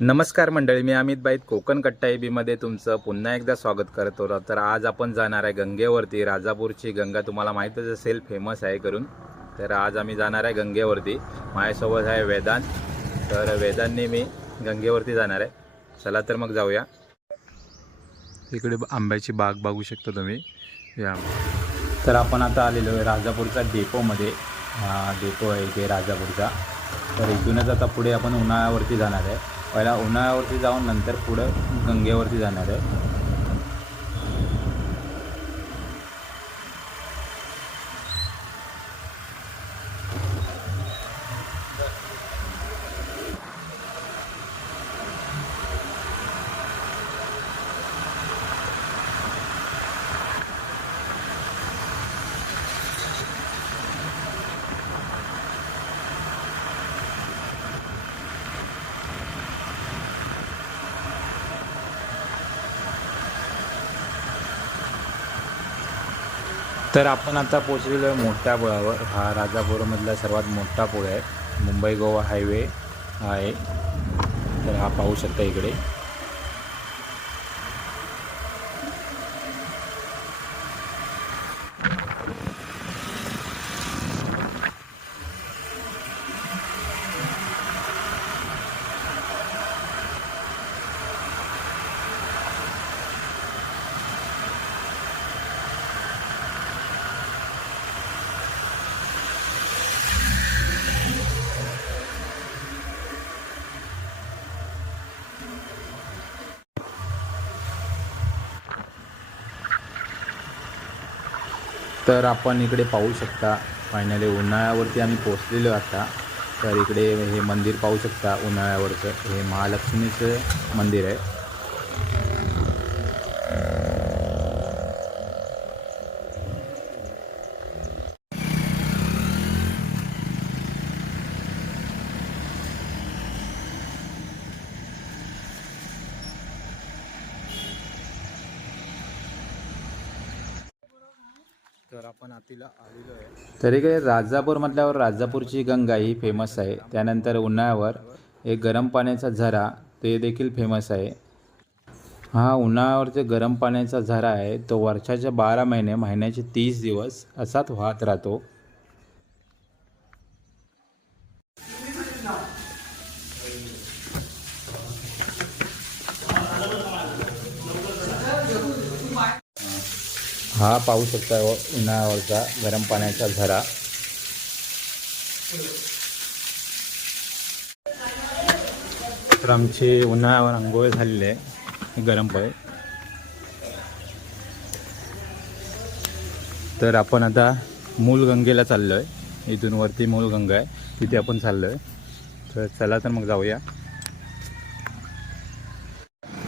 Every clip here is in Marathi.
नमस्कार मंडळी मी अमित बाईत कोकण कट्टा बीमध्ये तुमचं पुन्हा एकदा स्वागत करतो तर आज आपण जाणार आहे गंगेवरती राजापूरची गंगा तुम्हाला माहीतच असेल फेमस आहे करून. तर आज आम्ही जाणार आहे गंगेवरती. माझ्यासोबत आहे वेदांत. तर वेदांनी मी गंगेवरती जाणार आहे. चला तर मग जाऊया. इकडे आंब्याची बाग बघू शकता तुम्ही. या. तर आपण आता आलेलो आहे राजापूरच्या डेपोमध्ये हा डेपो आहे इथे राजापूरचा. तर इथूनच आता पुढे आपण उन्हाळ्यावरती जाणार आहे. पहिला उन्हाळ्यावरती जाऊन नंतर पुढं गंगेवरती जाणार आहे. तर आपण आता पोचलेलो आहे मोठ्या पुळावर. हा राजापूरमधला सर्वात मोठा पुळ आहे. मुंबई गोवा हायवे आहे. तर हा पाहू शकता इकडे. तर आपण इकडे पाहू शकता फायनली उन्हाळ्यावरती आम्ही पोचलेलो आता. तर इकडे हे मंदिर पाहू शकता उन्हाळ्यावरचं. हे महालक्ष्मीचं मंदिर आहे. तर आपण आतीला आलेलो आहे. राजापूर म्हटल्यावर राजापूरची गंगा ही फेमस आहे. त्यानंतर उन्हाळ्यावर एक गरम पाण्याचा झरा ते देखील फेमस आहे. हा उन्हाळ्यावर जे गरम पाण्याचा झरा आहे तो वर्षाच्या बारा महिने महिन्याचे तीस दिवस असाच वाहत राहतो. हा पाहू शकता हो, उन्हाळ्यावरचा गरम पाण्याचा झरा. तर आमची उन्हाळ्यावर आंघोळ झालेली आहे गरम पाय तर आपण आता मूलगंगेला चाललो आहे इथून वरती मूलगंगा आहे तिथे आपण चाललो आहे तर चला तर मग जाऊया.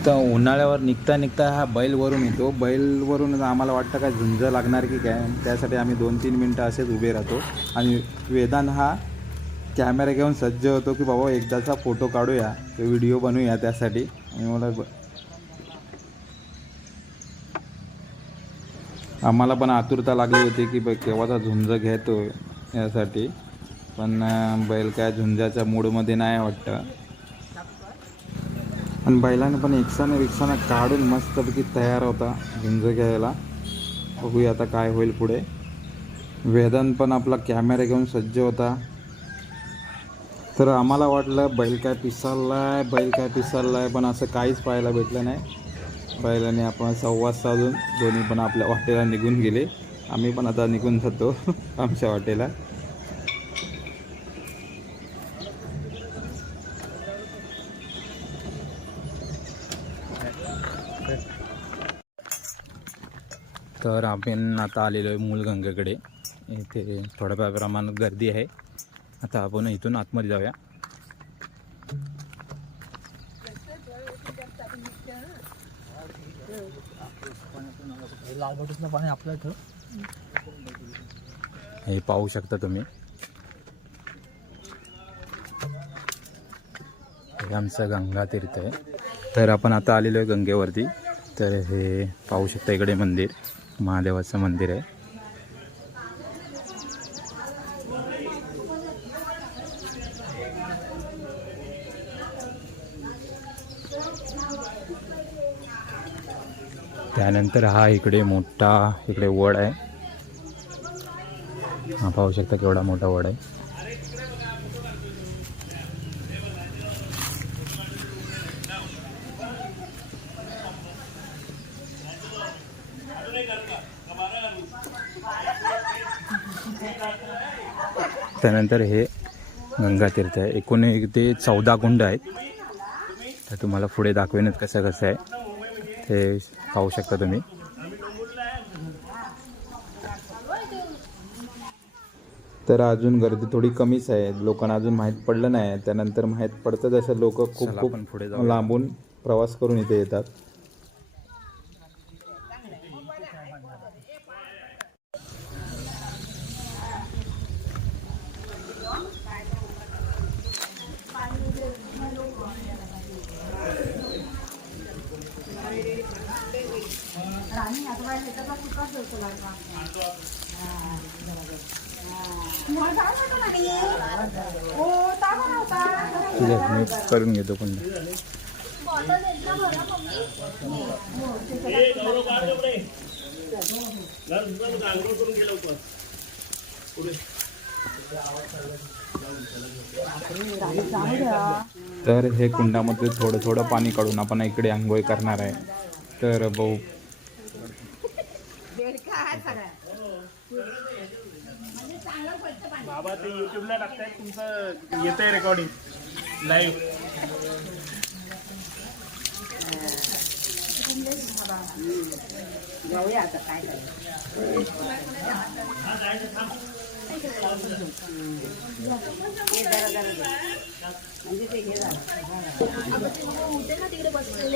तर उन्हाळ्यावर निघता निघता हा बैलवरून येतो. बैलवरूनच आम्हाला वाटतं काय झुंज लागणार की काय? त्यासाठी आम्ही दोन तीन मिनटं असेच उभे राहतो. आणि वेदान हा कॅमेरा घेऊन सज्ज होतो की बाबा एकदाचा फोटो काढूया व्हिडिओ बनवूया त्यासाठी. आणि मला आम्हाला पण आतुरता लागली होती की बाई केव्हाचा झुंज घेतो यासाठी. पण बैल काय झुंजाच्या मूडमध्ये नाही वाटतं. आणि बैलाने पण एकसाने रिक्षानं काढून मस्तपैकी तयार होता झुंज घ्यायला. बघूया आता काय होईल पुढे. वेदन पण आपला कॅमेरा घेऊन सज्ज होता. तर आम्हाला वाटलं बैल काय पिसाललाय बैल काय पिसाललाय पण असं काहीच पाहायला भेटलं नाही. बैलाने आपण संवाद साधून दोन्ही पण आपल्या वाटेला निघून गेले. आम्ही पण आता निघून जातो आमच्या वाटेला. तर आपण आता आलेलो आहे मूलगंगेकडे. इथे थोड्याफार प्रमाणात गर्दी आहे. आता आपण इथून आतमध्ये जाऊया. पाणी इथं हे पाहू शकता तुम्ही. हे आमचं गंगा तीर्थ आहे. तर आपण आता आलेलो आहे गंगेवरती. तर हे पाहू शकता इकडे मंदिर. महादेवाचं मंदिर आहे. त्यानंतर हा इकडे मोठा इकडे वड आहे. हा पाहू शकता केवढा मोठा वड आहे. त्यानंतर हे गंगा तीर्थ आहे. एकूण एक ते चौदा कुंड आहेत. तर तुम्हाला पुढे दाखवेनच कसं कसं आहे. ते पाहू शकता तुम्ही. तर अजून गर्दी थोडी कमीच आहे. लोकांना अजून माहीत पडलं नाही. त्यानंतर माहीत पडतं जसं लोक खूप खूप पुढे लांबून प्रवास करून इथे येतात. मी करून घेतो पण तर हे कुंडामध्ये थोडं थोडं पाणी काढून आपण इकडे आंघोळ करणार आहे. तर भाऊ बाबा ते युट्यूबला टाकताय तुमचं येत आहे रेकॉर्डिंग लाईव्ह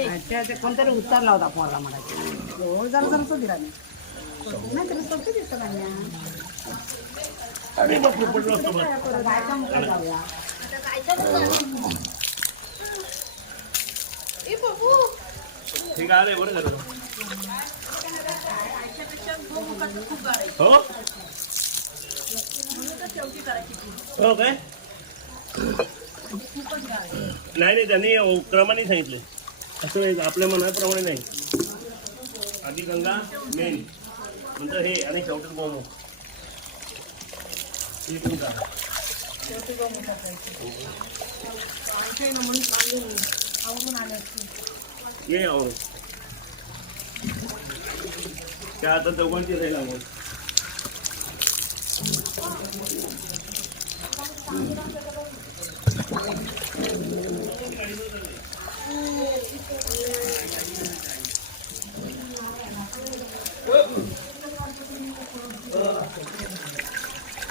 अच्छा ते कोणतरी उतरला होता पोरला म्हणायचं. हो, जरा जरा तो दिला नाही तर हो? हो काय? नाही नाही त्यांनी क्रमाने सांगितले. असं आपल्या मनाप्रमाणे नाही. आधी गंगा मेन. नंतर हे आणि शेवटी गोमुख ये आवरून त्या आता दोघांची राहील आवड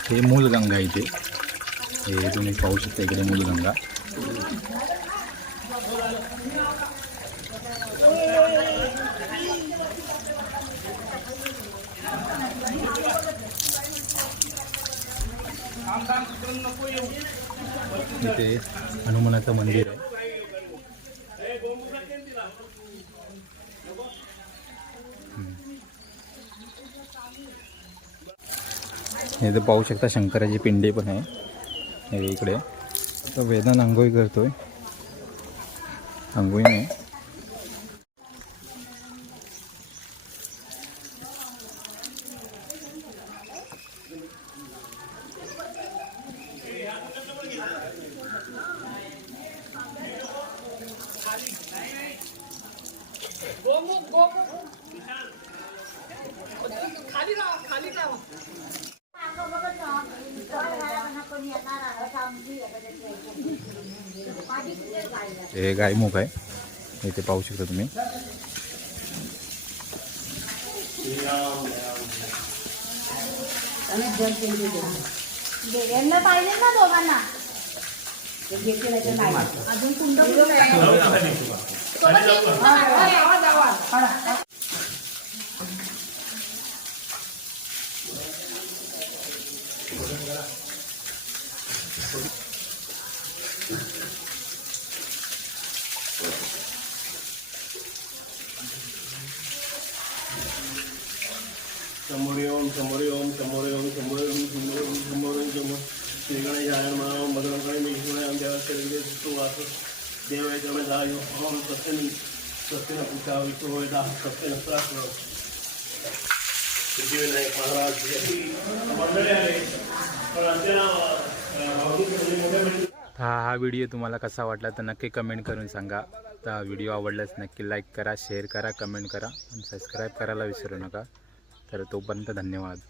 हे मूलगंगा इथे. हे तुम्ही पाहू शकता इकडे मूलगंगा. इथे हनुमानाचं मंदिर आहे. हे तर पाहू शकता शंकराची पिंडी पण आहे. हे इकडे. तर वेदन आंघोळी करतोय. आंघोळी नाही. हे गायमुख आहे. इथे पाहू शकता तुम्ही. पाहिजे ना दोघांना? अजून कुंड ओम तत्सनी स्वस्ती न पूजा विष्णू वेदा स्वस्ती नसतं सिद्धिविनायक महाराज ही मंडळी आले पण आमच्या अं, भावनिक म्हणजे मोठ्या मंडळी हा हा व्हिडिओ तुम्हाला कसा वाटला तर नक्की कमेंट करून सांगा तर हा व्हिडिओ आवडल्यास नक्की लाईक करा शेअर करा कमेंट करा आणि सबस्क्राईब करायला विसरू नका तर तोपर्यंत धन्यवाद.